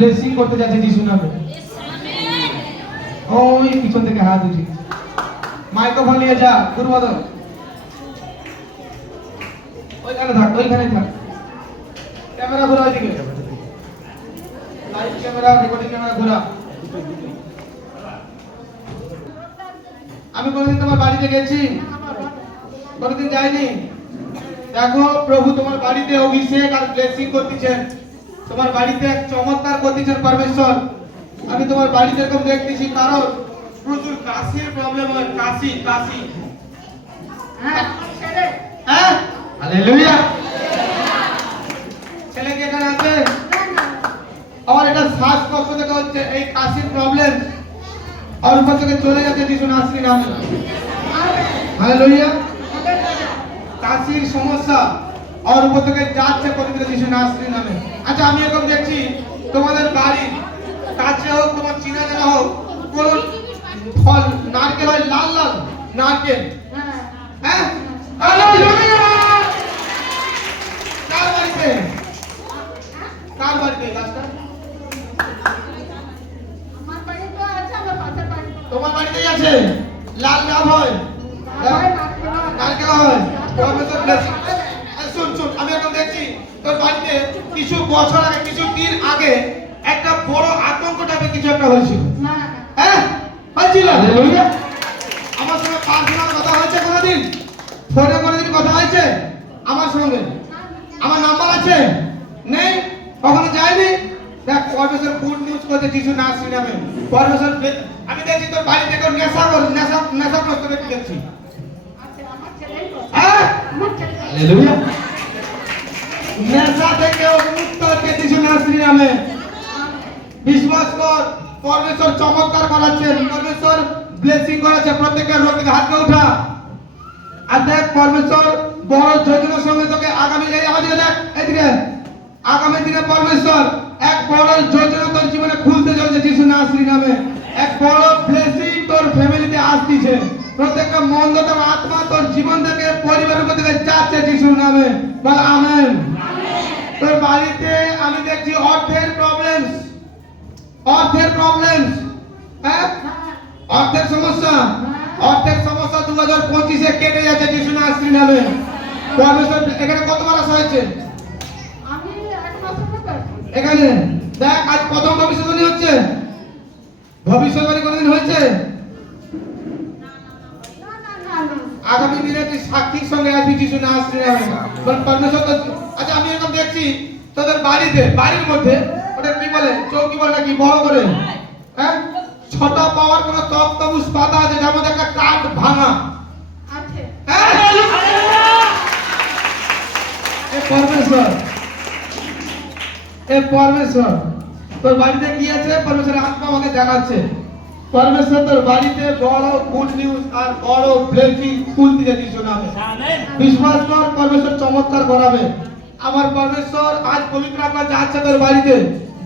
Blessing করতে যাচ্ছে যিশু নামে। ওই পিছন থেকে হাত উঠি, মাইক্রোফোন নিয়ে যা গুরুবদন, ওইখানে থাক, ওইখানে থাক। ক্যামেরা ঘোরা ওইদিকে, লাইভ ক্যামেরা, রেকর্ডিং ক্যামেরা ঘোরা। আমি কোনদিন তোমার বাড়িতে গেছি? কোনদিন যাইনি। দেখো প্রভু তোমার বাড়িতে অভিষেক আর ব্লেসিং করতেছেন, তোমার বাড়িতে এক চমৎকার করতেছেন পরমেশ্বর। আমি তোমার বাড়িতে এরকম দেখতেছি, কারণ প্রচুর কাশির প্রবলেম হয়, কাশি কাশি। হ্যাঁ হ্যাঁ, হালেলুয়া। ছেলে কি এখানে আছে? আমার এটা শ্বাসকষ্ট থেকে হচ্ছে, এই কাশির প্রবলেম অল্প থেকে চলে যাচ্ছে যিশু নাসরি নামে। হালেলুয়া। কাশির সমস্যা অল্প থেকে যাচ্ছে পবিত্র যিশু নাসরি নামে। আচ্ছা, আমি এখন দেখছি তোমাদের বাড়ির কাছে হোক, তোমার চিনা জানা হোক, কোন ফল নারকেল হয়, লাল লাল নারকেল। হ্যাঁ, কার বাড়িতে? কার বাড়িতে গাছটা? তোমার বাড়িতেই আছে, লাল লাভ হয়, নারকেল হয়। শুন শুন, আমি এখন দেখছি তোর বাড়িতে কিছু বছর আগে, কিছু দিন আগে একটা বড় আতঙ্ক টাইপের কিছু একটা হয়েছিল। হ্যাঁ, হয়েছিল। আমার সঙ্গে পার্সোনাল কথা হয়েছে কোনোদিন? ফোনে কোনোদিন কথা হয়েছে আমার সঙ্গে? আমার নাম্বার আছে? নেই, কখনো যায়নি। দেখ, পরমেশ্বর গুড নিউজ করতে যিশু নাসরি নামে। পরমেশ্বর, আমি দেখছি তোর বাড়িতে কেউ নেশাগ্রস্ত ব্যক্তি দেখছি। হ্যাঁ, হালেলুয়া। নেশা থেকে মুক্ত হচ্ছে যিশু নাসরি নামে। বিশ্বাস কর, পরমেশ্বর চমৎকার করাচ্ছেন, পরমেশ্বর ব্লেসিং করাচ্ছে। প্রত্যেকটা রোগ থেকে হাত উঠা। আর দেখ, পরমেশ্বর বড় যোজনার সঙ্গে তোকে আগামী আমাদের দেখ এদিকে, আগামী দিনে পরমেশ্বর এক বড় যোজনা তোর জীবনে খুলতে চলেছে যিশু নাসরি নামে। এক বড় ব্লেসিং তোর ফ্যামিলিতে আসছে। প্রত্যেকটা মন্দতম আত্মা তোর জীবন থেকে, পরিবারের মধ্যে থেকে যাচ্ছে যিশুর নামে। বল আমেন। তোর বাড়িতে আমি দেখছি অর্থের প্রবলেম, অর্থের প্রবলেম। হ্যাঁ, অর্থের সমস্যা, অর্থের সমস্যা 2025-এ কেটে যাচ্ছে যিশু নাসরি নামে। পরমেশ্বর এখানে কতবার আসা হয়েছে? এখানে দেখ, আজ প্রথম ভবিষ্যৎবাণী হচ্ছে। ভবিষ্যৎবাণী কোনদিন হয়েছে? আগামী দিনে তুই সাক্ষীর সঙ্গে আসবি যিশু নাসরি নামে। পরমেশ্বর। আচ্ছা, আমি এখন দেখছি তোদের বাড়িতে, বাড়ির মধ্যে ওটা কি বলে, চৌকি বলে নাকি বড় করে, হ্যাঁ, ছোট পাওয়ার কোন তক্তবুজ পাতা আছে, যার মধ্যে একটা কাঠ ভাঙা আছে। পরমেশ্বর, পরমেশ্বর তোর বাড়িতে কি আছে? পরমেশ্বরের আত্মা আমাকে জানাচ্ছে পরমেশ্বর তোর বাড়িতে বড় গুড নিউজ আর বড় ব্লেসিং ফুল দিয়ে যিশু নামে। বিশ্বাস কর, পরমেশ্বর চমৎকার করাবে। আমার পরমেশ্বর আজ পবিত্র আত্মা যাচ্ছে তোর বাড়িতে,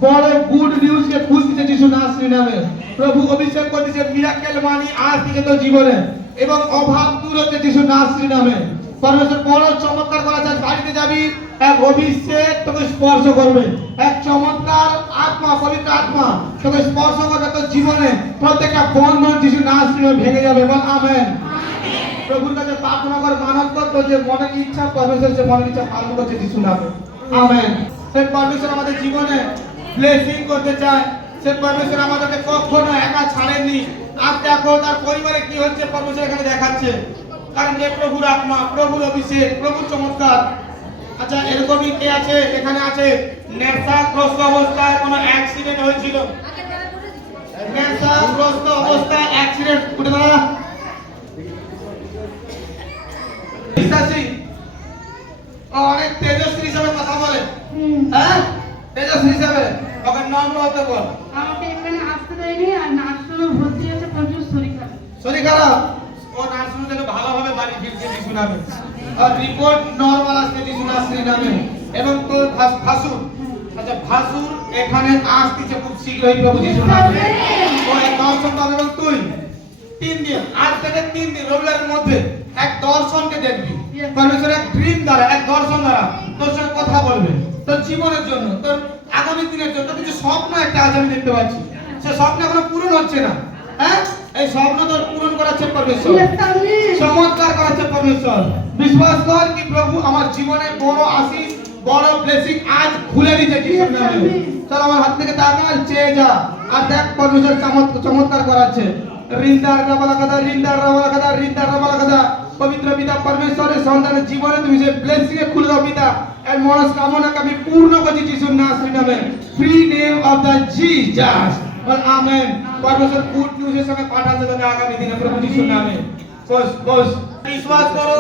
বড় গুড নিউজ কে ফুল দিতে যিশু নাসরি নামে। প্রভু অভিষেক করতেছে, মিরাকেল মানি আসছে তোর জীবনে, এবং অভাব দূর হচ্ছে যিশু নাসরি নামে। পরমেশ্বর বড় চমৎকার করা চায়। বাড়িতে যাবি, এক অভিষেক তোকে স্পর্শ করবে, এক চমৎকার আত্মা, পবিত্র আত্মা তোকে স্পর্শ করবে। তোর জীবনে প্রত্যেকটা বন্ধন যিশু নাসরি নামে ভেঙে যাবে। বল আমেন। প্রভুর কাছে প্রার্থনা কর, মানব কর, তোর যে মনের ইচ্ছা পরমেশ্বর সে মনের ইচ্ছা পালন করছে যিশু নামে। আমেন। সেই পরমেশ্বর আমাদের জীবনে ব্লেসিং করতে চায়। সে পরমেশ্বর আমাদেরকে কখনো একা ছাড়েননি। আজ দেখো তার পরিবারে কি হচ্ছে, পরমেশ্বর এখানে দেখাচ্ছে। কারণ যে প্রভুর আত্মা, প্রভুর অভিষেক, প্রভুর চমৎকার। আচ্ছা, এরকমই কে আছে এখানে? আছে নেশাগ্রস্ত অবস্থায় কোনো অ্যাক্সিডেন্ট হয়েছিল? নেশাগ্রস্ত অবস্থায় অ্যাক্সিডেন্ট, উঠে দাঁড়া। বিশ্বাসী অনেক তেজস্বী হিসাবে কথা বলে। হ্যাঁ, তেজস্বী হিসাবে ওকে নম্র হতে বল। আমাকে এখানে আসতে দেয়নি, আর নার্সরুমে ভর্তি আছে, প্রচুর শরীর খারাপ। শরীর খারাপ? ও নার্সরুম থেকে ভালোভাবে বাড়ি ফিরছে যিশু নামে। আর রিপোর্ট নরমাল আসছে যিশু নাসরি নামে। এবং তোর ভাসুর, আচ্ছা ভাসুর এখানে আসছে খুব শীঘ্রই প্রভু যিশু নামে। ও এক দর্শন পাবে। এবং তুই 3 দিন, আজ থেকে 3 দিন রবিবারের মধ্যে এক দর্শনকে দেখবি। পরমেশ্বর এক ড্রিম দ্বারা, এক দর্শন দ্বারা তোর সঙ্গে কথা বলবে, তোর জীবনের জন্য, তোর আগামী দিনের জন্য কিছু স্বপ্ন একটা আজ আমি দেখতে পাচ্ছি, সে স্বপ্ন এখনো পূরণ হচ্ছে না। হ্যাঁ, এই স্বপ্ন তো পূরণ করাচ্ছে পরমেশ্বর, চমৎকার করাচ্ছে পরমেশ্বর। বিশ্বাস কর কি প্রভু আমার জীবনে বড় আশীষ, বড় ব্লেসিং আজ খুলে দিয়েছে যিশুর নামে। চল আমার হাত থেকে তাকা আর চেয়ে যা, আর দেখ পরমেশ্বর চমৎকার করাচ্ছে। রিন্দার রাবালাকাদা, রিন্দার রাবালাকাদা, রিন্দার রাবালাকাদা। পবিত্র পিতা পরমেশ্বরের সন্তানের জীবনে তুমি যে ব্লেসিং এ খুলে দাও পিতা, এর মনস্কামনাকে আমি পূর্ণ করছি যিশুর নামে, free name of the Jesus. Ball amen. পরমেশ্বর গুড নিউজের সঙ্গে পাঠাচ্ছে তোকে আগামী দিনে প্রভু যিশুর নামে। বস বস, বিশ্বাস করো।